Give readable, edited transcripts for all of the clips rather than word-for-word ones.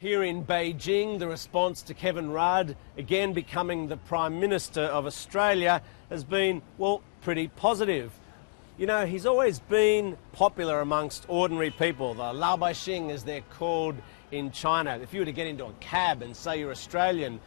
Here in Beijing, the response to Kevin Rudd, again becoming the Prime Minister of Australia, has been, well, pretty positive. You know, he's always been popular amongst ordinary people, the laobaixing as they're called in China. If you were to get into a cab and say you're Australian,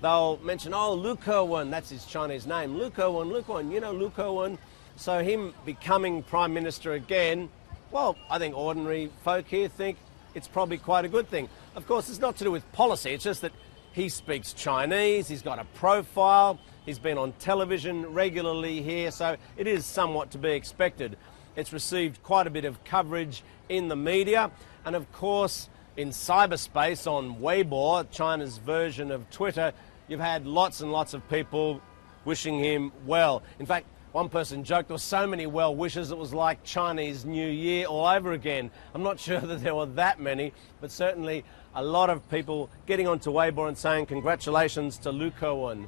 they'll mention, oh, Lù Kèwén, that's his Chinese name, Lù Kèwén, you know Lù Kèwén. So him becoming Prime Minister again, well, I think ordinary folk here think it's probably quite a good thing. Of course, it's not to do with policy, it's just that he speaks Chinese, he's got a profile, he's been on television regularly here, so it is somewhat to be expected. It's received quite a bit of coverage in the media, and of course, in cyberspace on Weibo, China's version of Twitter, you've had lots and lots of people wishing him well. In fact, one person joked there were so many well wishes it was like Chinese New Year all over again. I'm not sure that there were that many, but certainly a lot of people getting onto Weibo and saying congratulations to Lù Kèwén.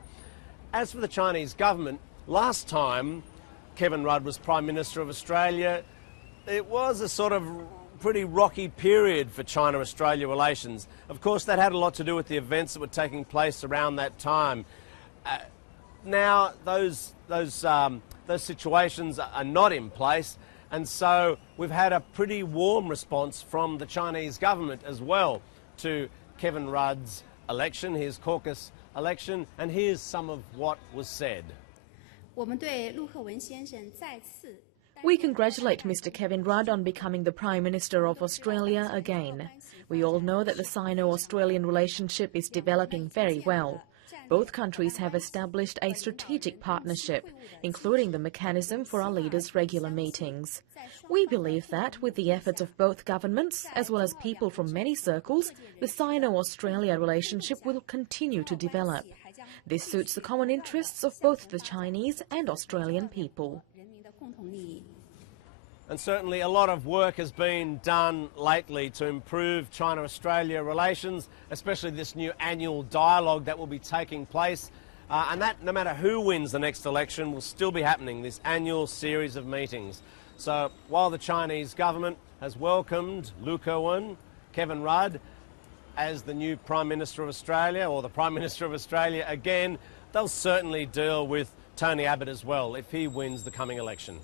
As for the Chinese government, last time Kevin Rudd was Prime Minister of Australia, it was a sort of pretty rocky period for China-Australia relations. Of course, that had a lot to do with the events that were taking place around that time. Now, those situations are not in place, and so we've had a pretty warm response from the Chinese government as well to Kevin Rudd's election, his caucus election, and here's some of what was said. We congratulate Mr. Kevin Rudd on becoming the Prime Minister of Australia again. We all know that the Sino-Australian relationship is developing very well. Both countries have established a strategic partnership, including the mechanism for our leaders' regular meetings. We believe that, with the efforts of both governments, as well as people from many circles, the Sino-Australia relationship will continue to develop. This suits the common interests of both the Chinese and Australian people. And certainly a lot of work has been done lately to improve China-Australia relations, especially this new annual dialogue that will be taking place. And that, no matter who wins the next election, will still be happening, this annual series of meetings. So while the Chinese government has welcomed Lù Kèwén, Kevin Rudd, as the new Prime Minister of Australia, or the Prime Minister of Australia again, they'll certainly deal with Tony Abbott as well if he wins the coming election.